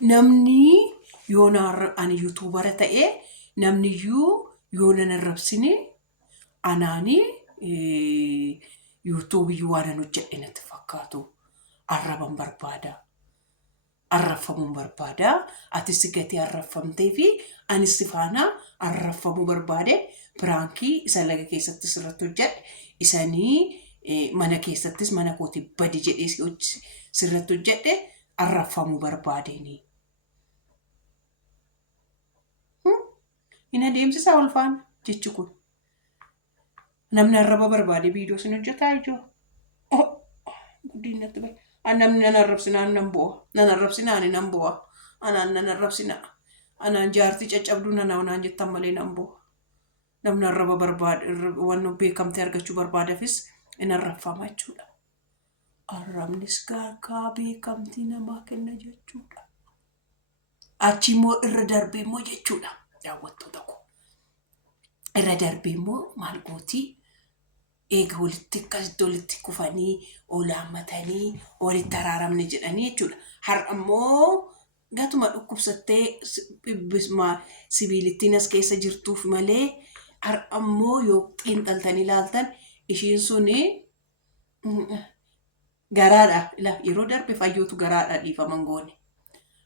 namni yoona ani YouTubera ta'e namni yoona narrabsini anaani YouTube waan anu jedhe natti fakkaatu arraban barbaada. Arrafamuun barbaada. Atis gatii arrafamtee fi anis faana arrafamuu barbaade piraankii isa laga keessattis irratti hojjedhe isanii mana keessattis mana kooti badi jedhee sirratti hojjedhe arrafamuu barbaadeni. Ina deemsisaa ol faana jechi kun. Namni arraba barbaade viidiyoo sin hojjetaa ijoo. Guddinatti bahe. Namni nan arrabsinaan nan bu'a. Nan arrabsinaan nan bu'a. Anaan nan arrabsinaa. Anaan jaartii caccabduu nanaan jettan malee nan bu'a. Namni arraba barbaade waan beekamtee argachuu barbaadafis in arrafama jechuudha. Arrabnis gaarkaa beekamtii namaa kenna jechuudha. Achi immoo irra darbee immoo jechuudha. Daawwattoota koo. Irra darbee immoo maal gootii? Eega walitti kufanii olaammatanii walitti araaramne jedhanii jechuudha. Har'a immoo gatuma dhukkubsattee sibiilittiin as keessa jirtuuf malee har'a immoo yoo xiinxaltanii ilaaltan ishiin suni garaadha. Yeroo darbe fayyootu garaadha dhiifaman goone.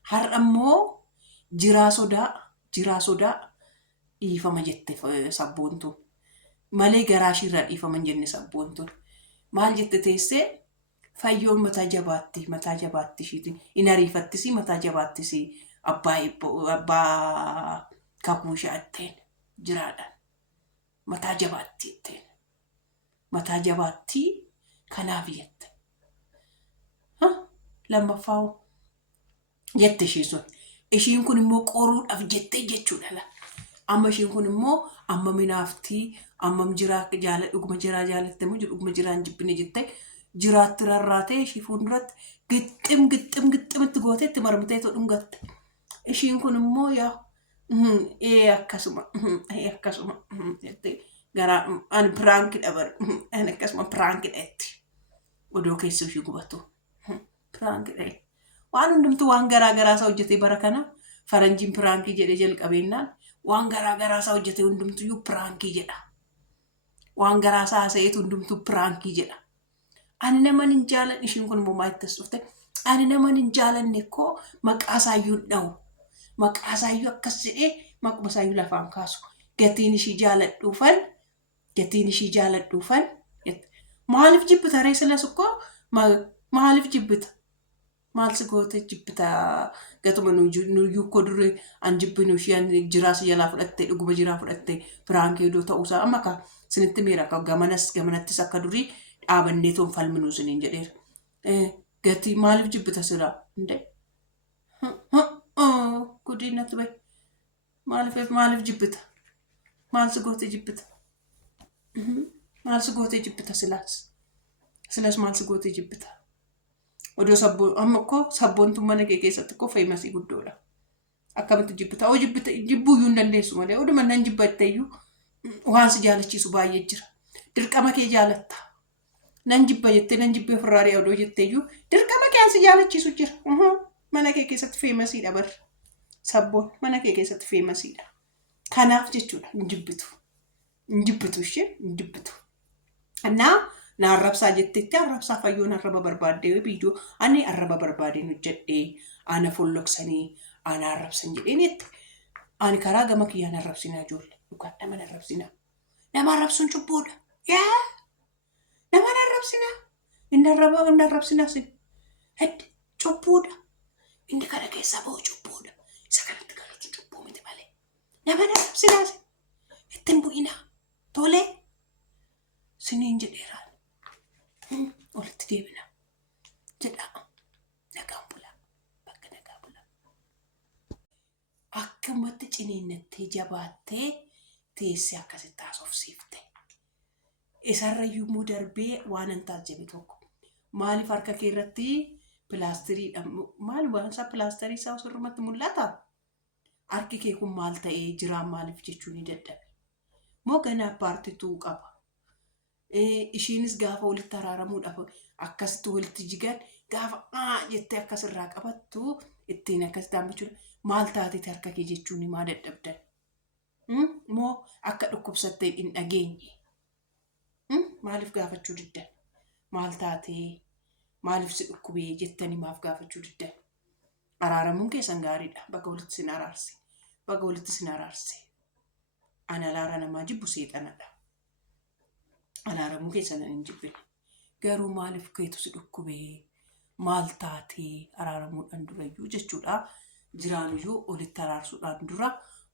Har'a immoo jiraa sodaa dhiifama jette sabboontuun. Malee garaa irraa dhiifaman jenne sabboontuun. Maal jette teessee fayyoon mataa jabaatti ishiitiin in ariifattisii mataa jabaattisii abbaa kakuushaa itteen jiraadhaan mataa jabaatti itteen mataa jabaattii kanaaf jette. Lammaffaa jette ishiin kun immoo qoruudhaaf jettee jechuudha. Amma ishiin kun immoo amma minaaftii amma dhuguma jiraa jaalatte immoo dhuguma jiraan jibbine jettee jiraatti rarraatee ishii fuulduratti gixximitti gooteetti marmiteetoo dhungatte. Ishiin kun immoo akkasuma jettee garaa ani piraankii dhabar ani akkasuma piraankii dhaetti odoo keessa ishii gubatu piraankii dhae waan hundumtu waan garaa isaa hojjetee bara kana faranjiin piraankii jedhee jalqabeennaan waan garaa isaa hojjetee hundumtuyyuu piraankii jedha. Waan garaa isaa haasa'eetu hundumtuu piraankii jedha. Ani naman hin jaalanne ishiin kun immoo maal ittis dhufte ani naman hin jaalanne koo maqaa isaayyuu hin dha'u. Maqaa isaayyuu akkas jedhee maquma isaayyuu lafaan kaasu. Gatiin ishii jaaladhuufan maaliif jibbita ree silas koo maaliif jibbita? Maal si goote jibbita gatuma nuyyuu koo duree an jibbinu ishee jiraas jalaa fudhattee dhuguma jiraa fudhattee piraankii iddoo ta'uusaa amma akka sinitti miira akka gamanattis akka durii dhaabannee toon falminuu siniin jedheera. Gatii maaliif jibbita siraa? Guddinatti bahe. Maaliif jibbita? Maal si goote jibbita? Maal si goote jibbita silaas? Silas maal si goote jibbita? Odoo amma koo sabboontuu mana kee keessatti koo feemasii guddoodha. Akkamitti jibbita? Jibbuuyyuu hin dandeessu malee oduma nan jibbatteeyyuu waan si jaalachiisu baay'ee jira. Dirqama kee jaalatta. Nan jibba jettee nan jibbee ofirraa odoo jetteeyyuu dirqama kee si jaalachiisu jira. Mana kee keessatti feemasiidha barra. Sabboon mana kee keessatti feemasiidha. Kanaaf jechuudha hin jibbitu. Hin jibbitu ishee hin jibbitu. Na arrabsaa jetteetti arrabsaa fayyoon arraba barbaadee viidiyoo ani arraba barbaadeen hojjedhee ana folloksanii ana arrabsan jedheen jetti. Ani karaa gama kiyyaan arrabsinaa ijoollee dhugaan nama arrabsinaa. Nama arrabsuun cubbuudha. Nama arrabsinaa. Inni arrabsinaa sin. Cubbuudha. Inni kana keessaa bahu cubbuudha. Isa kanatti galatu cubbuu miti malee. Nama arrabsinaa sin. Ittiin bu'inaa. Tolee. Siniin jedheeraan. Walitti deebina jedha. Nagaan bulaa. Bakka nagaa bulaa. Akkumatti ciniinnattee jabaattee teessee akkasitti haasofsiifte. Isarrayyuu immoo darbee waan hin taajjabe tokko. Maaliif harka kee irratti pilaastiriidha? Maal waan isaa pilaastirii isaa osirrumatti mul'ata? Harki kee kun maal ta'ee jiraan maaliif jechuu ni dadhabe? Moo ganaa paartituu qaba? Ishiinis gaafa walitti araaramuudhaaf akkasitti walitti jigan gaafa jettee akkasirraa qabattu ittiin akkas daammachuudha. Maal taatee harka kee jechuun maa dadhabdan? Moo akka dhukkubsattee hin dhageenye? Maaliif gaafachuu diddan? Maal taatee? Maaliif si dhukkubee jettanii maaf gaafachuu diddan? Araaramuun keessan gaariidha. Bakka walitti sin araarse. Bakka walitti sin araarse. Ani alaara namaa jibbu seexanadha. Alaaramuu keessan hin jibbine. Garuu maaliif keetu si dhukkubee? Maal taatee araaramuudhaan durayyuu jechuudha. Jiraanuyyuu olitti araarsuudhaan dura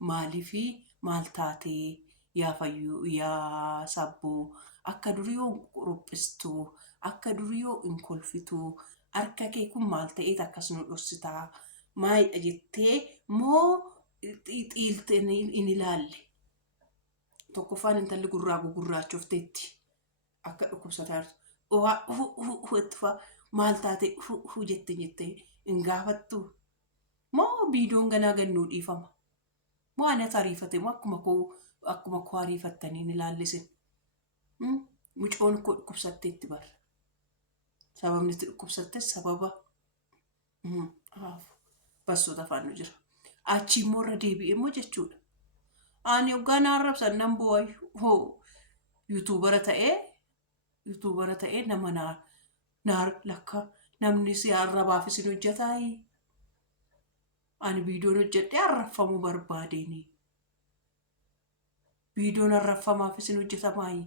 maaliifi maal taatee yaa fayyuu yaa sabboo akka duriyoo quruphistuu akka duriyoo hin kolfituu harka kee kun maal ta'eet akkas nu dhossitaa maayidha jettee moo xiiltee hin ilaalle? Tokkoffaan intalli gurraa gugurraachofteetti akka dhukkubsataa jirtu maal taatee jettee hin gaafattu? Moo biidoon ganaa gannuu dhiifama? Moo ani ariifate moo akkuma koo ariifattanii hin ilaallisin? Mucoon koo dhukkubsatteetti barra. Sababni itti dhukkubsattes sababa bassoota afaan jira. Achi immoo irra deebi'ee immoo jechuudha. Ani hoggaa na arrabsan nan boo'ayu yuutuubara ta'ee nama naar lakka namni si arrabaaf isin hojjetaayi. Ani biidoon hojjedhee arrafamuu barbaadeeni. Biidoon arrafamaaf isin hojjetamaayi.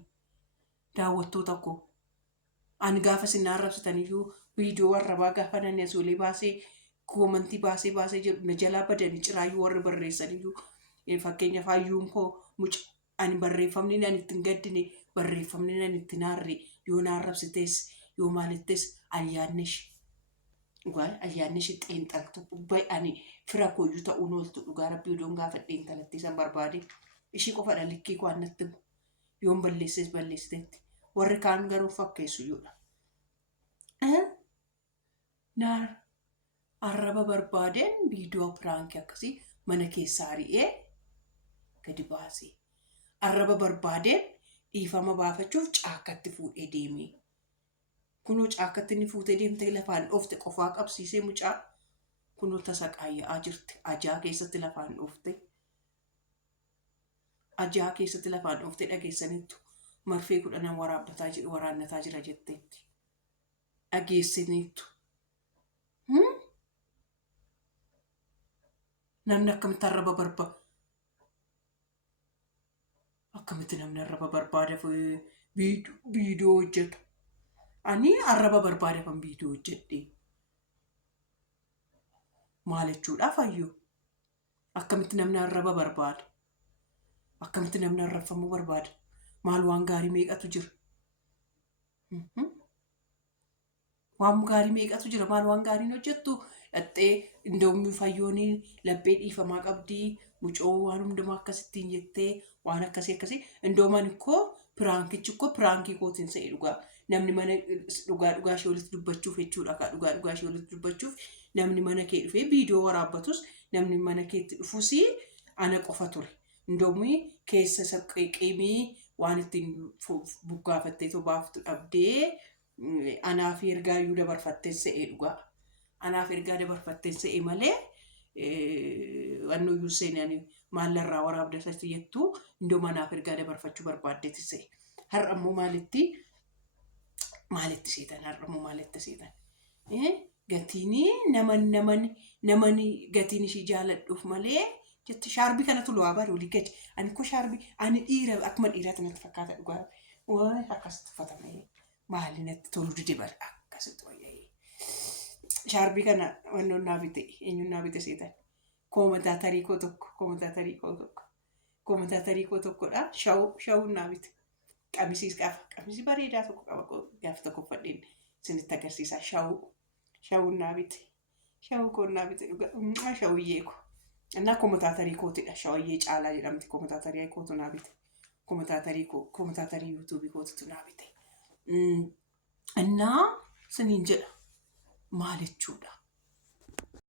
Daawwattoota koo. Ani gaafa isin arrabsitaniyyuu biidoo arrabaa gaafa nanni asuulee baasee koomantii baasee jedhu na jalaa badanii ciraayyuu warri barreessaniyyuu fakkeenyaaf hayyuun koo muca ani barreeffamni ani ittiin gaddine barreeffamni ani ittiin aarre yoo na arrabsitees yoo maalittees ayyaannish xeenxaltu ani fira kooyyuu ta'uun ooltu dhugaa rabbii odoon gaafa xeenxalattiisan barbaade ishii qofadha likkii koo annatti immoo yoon balleessiteetti warri kaan garuu fakkeessuyyuudha. Naar arraba barbaadeen biidoo piraankii akkasii mana keessaa ari'ee gadi baasee arraba barbaadeen dhiifama baafachuuf caakkatti fuudhee deemee. Kunoo caakkatti inni fuutee deemtee lafaan dhoofte qofaa qabsiisee mucaa kunoo tasa qaayyaa jirti. Ajaa keessatti lafaan dhoofte. Ajaa keessatti lafaan dhoofte dhageessaniittu marfee 10 waraannataa jira jetteetti. Dhageessaniittu. Namni akkamitti arraba barbaada? Akkamitti namni arraba barbaada biidoo hojjetu? Ani arraba barbaadafan biidoo hojjedhee. Maal jechuudhaaf hayyuu? Akkamitti namni arraba barbaada? Akkamitti namni arrafamuu barbaada? Maal waan gaarii meeqatu jira? Waan gaarii meeqatu jira? Maal waan gaariin hojjettu? Dhattee indoomii fayyoonii laphee dhiifamaa qabdii mucoo waan hundumaa akkasittiin jettee waan akkasii indoomaan koo piraankichi koo piraankii kootiin sa'ee dhugaa. Namni mana dhugaa ishee walitti dubbachuuf jechuudha. Dhugaa ishee walitti dubbachuuf namni mana kee dhufee biidoo waraabbatus namni mana keetti dhufus ana qofa ture. Indoomii keessa saqqeeqimii waan ittiin buggaafattee tobaaftu dhabdee anaaf ergaayyuu dabarfattee sa'ee dhugaa. Anaaf ergaa dabarfattee sa'ee malee wannoyyuu seenanii maallarraa waraabdatatti jettuu indooma anaaf ergaa dabarfachuu barbaaddeeti sa'e. Har'ammoo maalitti seetan? Har'ammoo maalitti seetan? Gatiin namani gatiin ishii jaaladhuuf malee jetti shaarbii kanatu lo'aa baru liqeechi. Ani ko shaarbii ani dhiira akkuma dhiiraatti natti fakkaata dhugaa. Waay akkasitti uffatame maali natti tolu dide bara akkasitti wayyee. Shaarbii kana wannoon naa bite eenyuun naa bite seetan? Koomentaatarii koo tokkodha. Shawuun naa bite. Qamisii bareedaa tokko qaba gaafa tokko uffadheen isinitti agarsiisa. Shawuun naa bite. Shawuu koon naa bite shawuyyee ko. Innaa koomentaatarii kootidha. Shawayyee caalaa jedhamti koomentaatarii kootu naa bite. Koomentaatarii yuutuubii kootu naa bite. Innaa siniin jedha maal jechuudha?